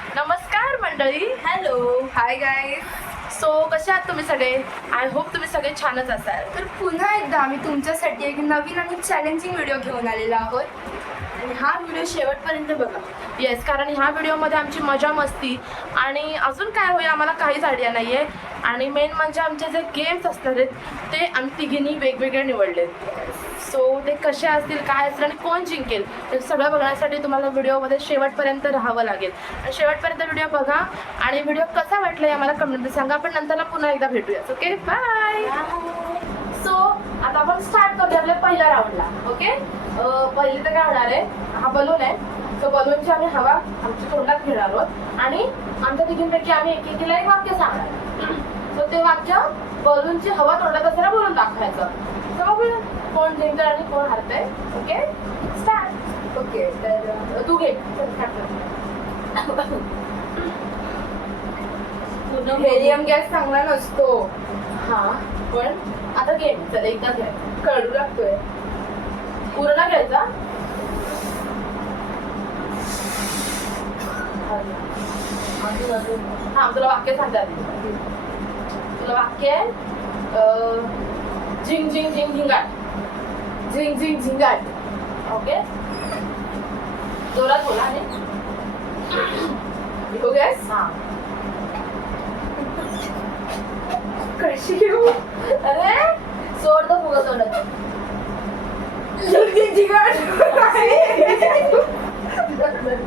नमस्कार मंडळी. Hello hi guys so कसे आहात तुम्ही सगळे? आय होप तुम्ही सगळे छानच असाल. तर पुन्हा एकदा आम्ही तुमच्यासाठी एक नवीन आणि चॅलेंजिंग व्हिडिओ घेऊन आलेलो आहोत. आणि हा व्हिडिओ शेवटपर्यंत बघा. येस कारण ह्या व्हिडिओमध्ये आमची मजा मस्ती आणि अजून काय होईल आम्हाला काहीच आयडिया नाही आहे आणि मेन म्हणजे आमचे जे गेम्स असतात आहेत, ते आम्ही तिघींनी वेगवेगळे निवडलेत. सो ते कसे असतील काय असतील आणि कोण जिंकेल ते सगळं बघण्यासाठी तुम्हाला व्हिडिओमध्ये शेवटपर्यंत राहावं लागेल. आणि शेवटपर्यंत व्हिडिओ बघा आणि व्हिडिओ कसा वाटला हे आम्हाला कमेंटमध्ये सांगा. पण नंतरला पुन्हा एकदा भेटूया ओके? बाय! सो आता आपण स्टार्ट करूया आपल्या पहिल्या राऊंडला ओके? पहिले तर काय होणार आहे हा बलून आहे. तो बलूनची आम्ही हवा आमच्या तोंडात घेणार आहोत. आणि आमच्या तिघींपैकी आम्ही एकेकीला एक वाक्य सांगणार. सो ते वाक्य बलूनची हवा तोंडात असताना बोलून दाखवायचं. तर बघूया. कोण जिंकतं आणि कोण हरतंय ओके? स्टार्ट ओके तर तू घे. हेलियम गॅस चांगला नसतो. हा पण आता घे चल एकदा घे. कडू लागतोय. पूर्ण घ्यायचा? हा तुला वाक्य सांगते तुला वाक्य आहे झिंग झिंग झिंग झिंगाट. झिंग झिंग झिंगाट. ओके जोरात बोला हो गॅस हा. कशी घेऊ? अरे सोड तो फुगा तोंडात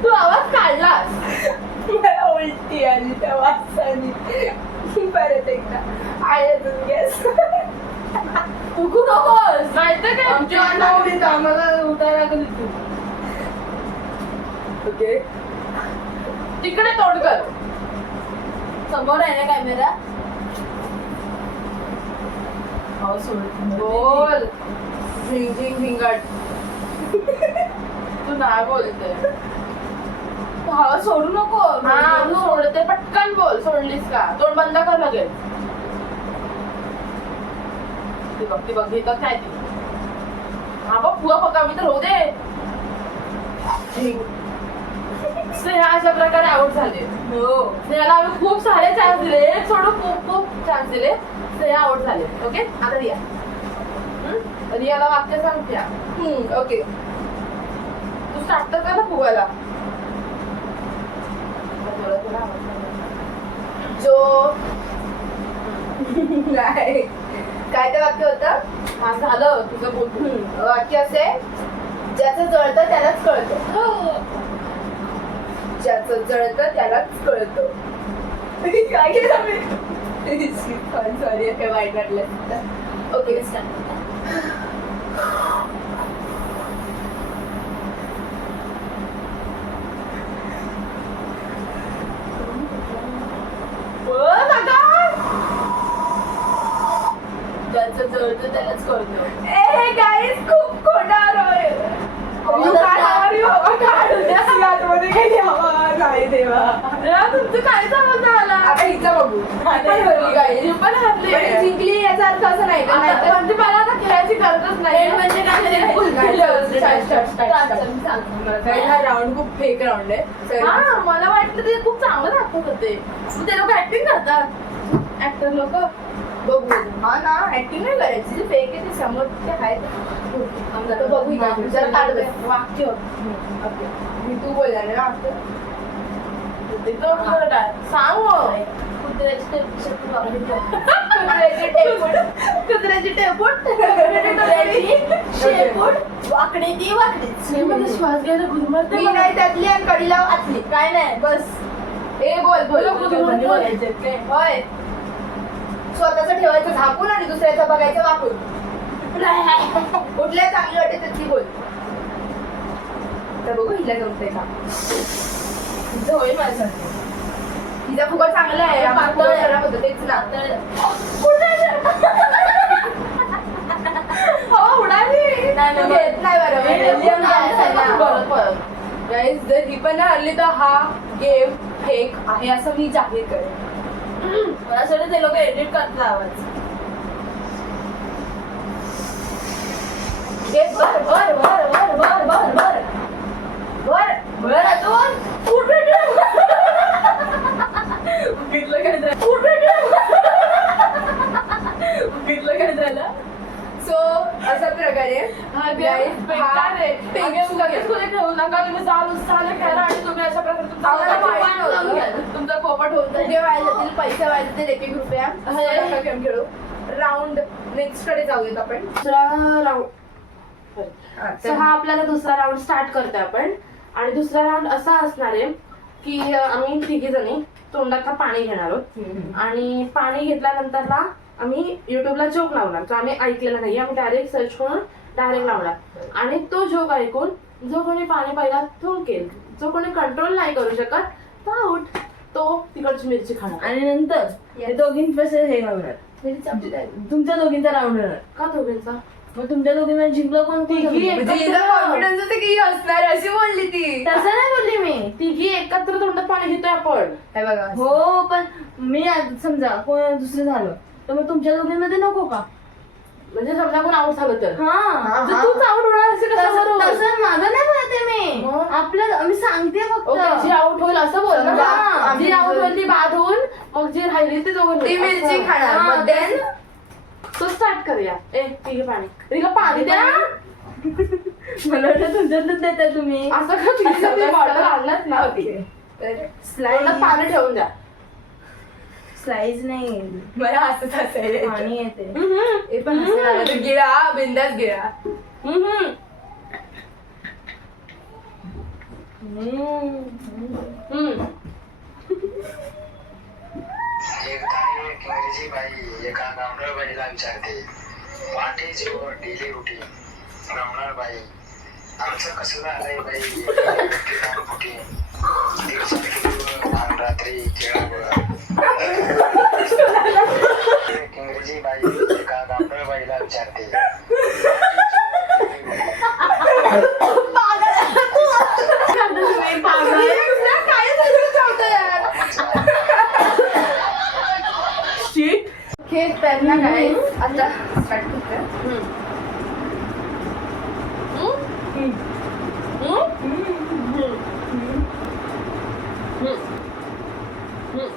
तू आवाज काढलास. मला उलटी आली त्या वासाने. परत एकदा. आळ्यातून गॅस माहितीये काय आमची अण्णा आवडीत आम्हाला लागली तू ओके? तिकडे तोंड कर. समोर आहे ना कॅमेरा हो सोड. बोल. झिंग झिंग झिंगाट तू नाही बोलते. हवा सोडू नको. हा तू सोडते. पटकन बोल. सोडलीस का? तोंड बंद कर लगेच. ती बघ ती बघ. घेतात काय ती हा बघ फुगा फुगा मी तर होऊ दे. स्नेहा अशा प्रकारे आउट झाले. हो. स्नेहाला आम्ही खूप सारे चान्स दिले. सोडून खूप खूप चान्स दिले. स्नेहा आउट झाले. ओके आता रिया? रियाला वाक्य सांगत्या हम्म, ओके तू स्टार्ट तर कर ना फुगायला जो नाही काय ते वाक्य होतं? हा झालं तुझं बोल हम्म, वाक्य असे ज्याचं जळतं त्यालाच कळतं. ज्याचं जळतं त्यालाच कळतं. काय केलं मी सॉरी काय वाईट वाटलं. ओके बोल आता. ज्याचं ए गाईस खूप खोटा आरोय You can't have you. आतमध्ये गेली हवा नाही देवा. रिया, तुमचं काय समजलं मला आता हिचा बघू. पण हरली गाईस मी पण हरली पण जिंकली याचा अर्थ असं नाही का? आता- नाहीतर- म्हणजे मला आता खेळायची गरजच नाही. म्हणजे राऊंड खूप फेक राऊंड आहे. हा मला वाटलं ते खूप चांगलं दाखवत होते. ते लोक ऍक्टिंग करतात. ऍक्टर लोक. बघू. हा ना ऍक्टिंग नाही करायची. फेक आहे ते समोर ते आहे तर बघू जरा काढ दे. वाक्य मी तू बोलणार ना ते तो सांग. कुत्र्याची कुत्र्याची टेपूट कुत्र्याची टेपूट कुत्र्याची शेपूट वाकडी ती वाकडीच मी मध्ये श्वास घ्यायला मी नाही त्यातली आणि कडीला काय नाही. बस. ए बोल बोल. बोल, बोल, बोल, बोल. होय. स्वतःच ठेवायचं झाकून आणि दुसऱ्याचं बघायचं वाकून. कुठल्या चांगली वाटते त्याची बोल. तर बघू हिला जमतंय का होईल माझ्यासाठी हिचा फुगा चांगला आहे पातळ. खराब होतं तेच ना हो उडाली. नाही, तू घेत नाही बरं जर ही पण हरली तर हा गेम फेक आहे असं मी जाहीर करेन. मला ते लोक एडिट करतात आवाज वर वर वर वर वर वर वर वर वर अजून कुठे घेतलं काय झालं झालं सो अशा प्रकारे ठेवू नका तुम्ही चालू चालू खेळा आणि तुम्ही अशा प्रकारे तुमचा पोपट होत ते वाया पैसे वाया एक एक रुपया गेम खेळू. राऊंड नेक्स्टकडे जाऊयात आपण. राऊंड सो हा आपल्याला दुसरा राऊंड स्टार्ट करतोय आपण. आणि दुसरा राऊंड असा असणार आहे की आम्ही तिघी जणी तोंडात पाणी घेणार आहोत. आणि पाणी घेतल्यानंतरला आम्ही युट्यूबला जोक लावणार. तो आम्ही ऐकलेला नाही आम्ही डायरेक्ट सर्च करून डायरेक्ट लावणार. आणि तो जोक ऐकून जो कोणी पाणी पहिला थुंकेल जो कोणी कंट्रोल नाही करू शकत तो आउट तो तिकडची मिरची खाणार. आणि नंतर दोघींपासून हे द्या. तुमच्या दोघींचा राऊंड होणार. का दोघींचा? मग तुमच्या दोघींमध्ये जिंकलं कोण तिघी? एक- म्हणजे कॉन्फिडन्स होते की ही असणार अशी बोलली ती. तसं नाही बोलली मी. तिघी एकत्र तोंडात पाणी घेतोय आपण. हे बघा. हो पण मी आज समजा कोण दुसरं झालं. तर मग तुमच्या दोघींमध्ये नको का? म्हणजे समजा कोण आउट झालं तर. हा. जर तूच आउट होणार असेल कसं तसं बरोबर. तसं माझं नाही बोलते मी. मग? आपलं मी सांगते फक्त. ओके जी आउट होईल असं बोल समजा, ना आम्ही जी आउट जर- होईल ती बाद होऊन मग जी राहिली ती दोघं ती मिरची खाणार मग then? सो स्टार्ट करूया. ए आहे पाणी. तिला पाणी द्या. मला वाटलं तुमच्यातच देताय तुम्ही. असं का तिला बॉटल आणलाच ना? ओके. तर तोंडात पाणी ठेवून द्या. स्लाइस नाही मला हसत असेल पाणी येते. हे पण हसायला आलं. तू गिळा बिंदास गिळा हम्म. हम्म. एकदा एक बाई एका विचारते what is your daily routine आमचं कसं झालंय बाई? दिवसात खेळावर एक इंग्रजी बाई एका गावणार बाईला विचारते काय झालं चावतं यार Shit. खेळ त्यांना काय आता स्टार्ट करतोय हम्म. हम्म. हम्म. हम्म. हम्म. हम्म.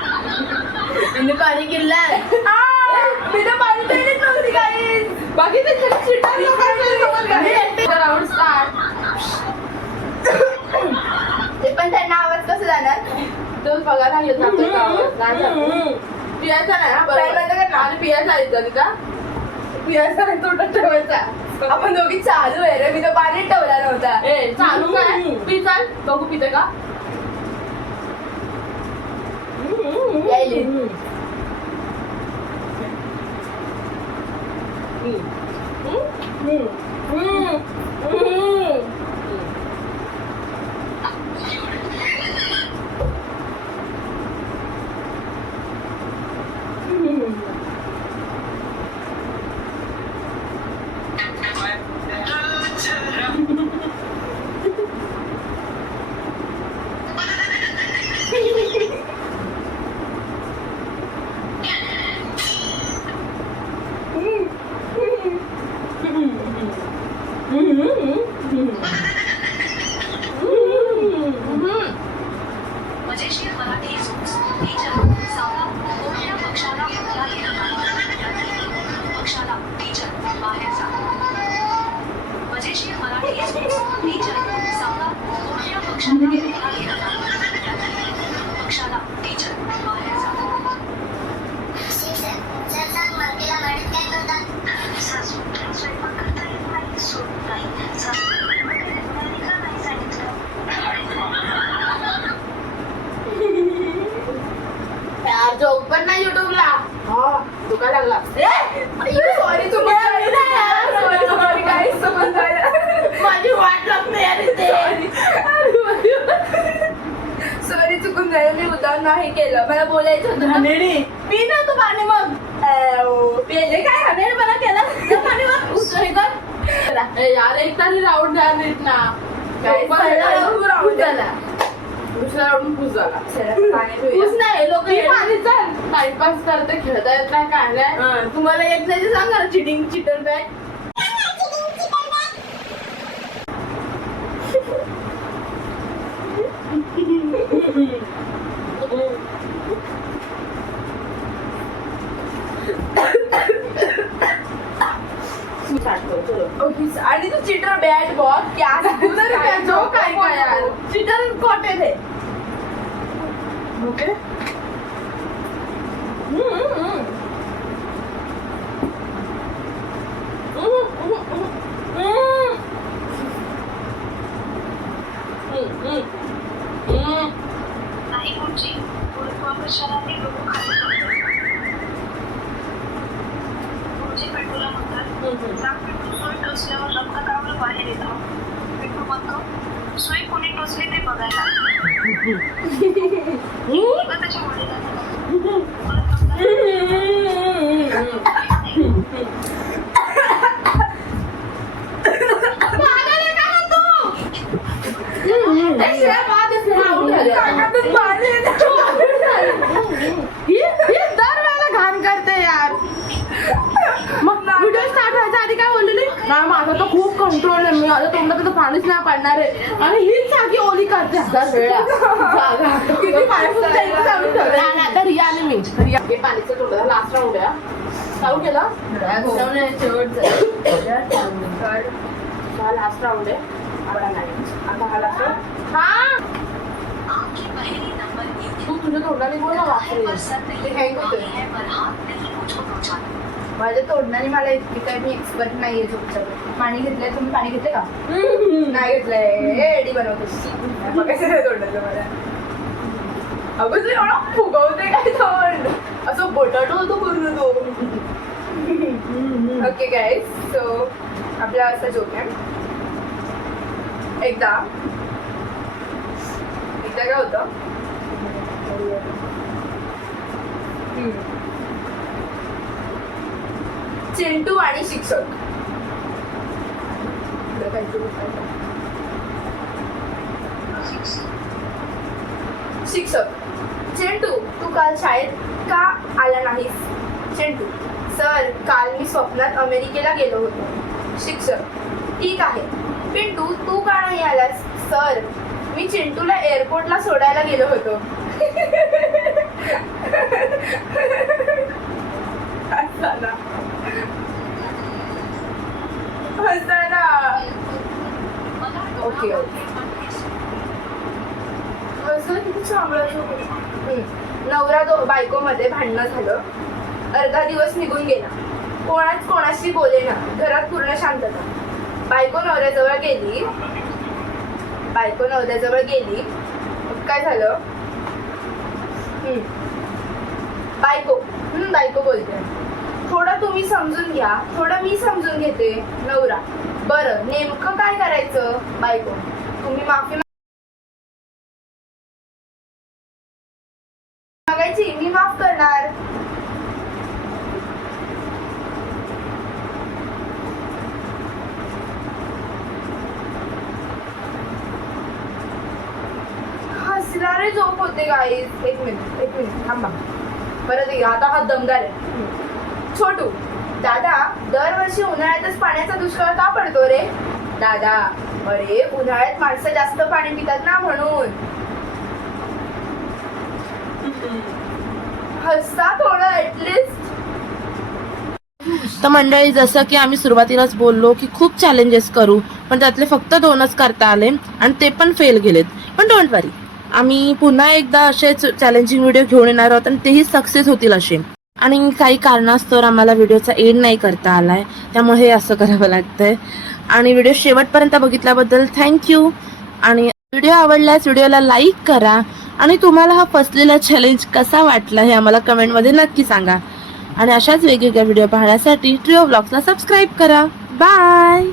तिने पाणी किल्लाय मी तर पाणी प्यायलीच नव्हती काही बाकी ते चिटार राऊंड स्टार्ट ते पण त्यांना आवाज कसं जाणार नाही. का. पियाचा नाही हा बरोबर? आणि पियाचा पियाचा नाही ठेवायचा. आपण दोघी चालू आहे रे मी तर पाणी ठेवला नव्हता चालू काय? पी चाल. बघू पिते का? यायली मजेशीर मराठी जोक्स टीचर सावला कोणत्या पक्षाला फुटला गेला नाही पक्षाला टीचर बाहेर जा मजेशीर मराठी जोक्स टीचर सावला कोणत्या पक्षाला फुटला गेला नाही पक्षाला टीचर बाहेर जा सासू स्वयंपाक करता येत नाही सून नाही सासू का नाही सांगितलं यार जोक पण नाही युट्यूबला हा दुखा लागला सॉरी चुकून सॉरी काही समज माझी वाट लागते यार इथे सॉरी चुकून झालं मी उदाहरण नाही केलं मला बोलायचं होतं ना. घाणेरडी. पी ना तू पाणी मग अं, पेले काय घाणेरपणा केला त्या पाणी मग हे कर. ए, यार एक तरी राऊंड द्या नीट ना काय round झाला. पूस झाला पाणी पिऊया. ऊस नाही लोक मी पाणी चाल टाइमपास करते खेळता येत नाही काय नाही हा, तुम्हाला येत नाही ते सांगा चिटिंग चिटर ओके, आणि तू चिटर बॅट बॉल क्या जो काय काय यार। चिटर कोटे थे ओके नाही clube. पडणार आहे. आणि हीच सारखी ओली करते. हजार वेळा किती पाणी फुटतं इथं चालून ठेवलंय. आणि आता रिया आणि मी. रिया हे पाणीचं लास्ट राऊंड आहे. चालू केला? हा लास्ट राऊंड आहे. आता नाही. हा हा. तू तुझ्या तोंडाने बोल ना ते होतं. है पर हाथ नहीं मुझको पहुंचाना माझ्या तोडण्याने मला इतकी काय मी एक्सपर्ट नाहीये पाणी घेतलंय तुम्ही पाणी घेतलंय का? नाही घेतलंय. एडी बनवतो नाही तोंडाचं मला. अगं तू एवढा फुगवते काय तोंड? असं बटाटो होतो पूर्ण तो. ओके गाईज सो आपला असा जोक आहे. एकदा एकदा काय होतं. चिंटू आणि शिक्षक. शिक्षक. चिंटू तू काल शाळेत का आला नाहीस? चिंटू सर काल मी स्वप्नात अमेरिकेला गेलो होतो. शिक्षक ठीक आहे. पिंटू तू का नाही आलास? सर मी चिंटूला एअरपोर्टला सोडायला गेलो होतो. असं किती चांगलं हम्म. नवरा दो बायकोमध्ये भांडणं झालं. अर्धा दिवस निघून गेला. कोणाच कोणाशी बोलेना घरात पूर्ण शांतता. बायको नवऱ्याजवळ गेली. बायको नवऱ्याजवळ गेली. काय झालं. बायको. बायको बोलते. थोडं तुम्ही समजून घ्या. थोडं मी समजून घेते नवरा. बरं नेमकं काय करायचं? बायको. तुम्ही माफी मागायची? मी माफ करणार. हसणारे झोप होते गाईज एक मिनिट एक मिनिट. थांबा. परत आता हा दमदार आहे. छोटू. दादा दरवर्षी उन्हाळ्यातच पाण्याचा दुष्काळ का पडतो रे? दादा अरे उन्हाळ्यात माणसं जास्त पाणी पितात ना म्हणून. हसता थोडं ऍटलिस्ट तर मंडळी जसं की आम्ही सुरुवातीलाच बोललो की खूप चॅलेंजेस करू पण त्यातले फक्त दोनच करता आले आणि ते पण फेल गेलेत. पण डोंट वरी आम्ही पुन्हा एकदा असेच चॅलेंजिंग व्हिडिओ घेऊन येणार आहोत आणि तेही सक्सेस होतील असे. आणि काही कारणास्तव आम्हाला व्हिडिओचा एड नाही करता आलाय. त्यामुळे हे असं करावं लागतंय. आणि व्हिडिओ शेवटपर्यंत बघितल्याबद्दल थँक्यू आणि व्हिडिओ आवडल्यास व्हिडिओला लाईक करा. आणि तुम्हाला हा फसलेला चॅलेंज कसा वाटला हे आम्हाला कमेंटमध्ये नक्की सांगा. आणि अशाच वेगवेगळ्या व्हिडिओ पाहण्यासाठी ट्रिओ ब्लॉग्सला सबस्क्राईब करा. बाय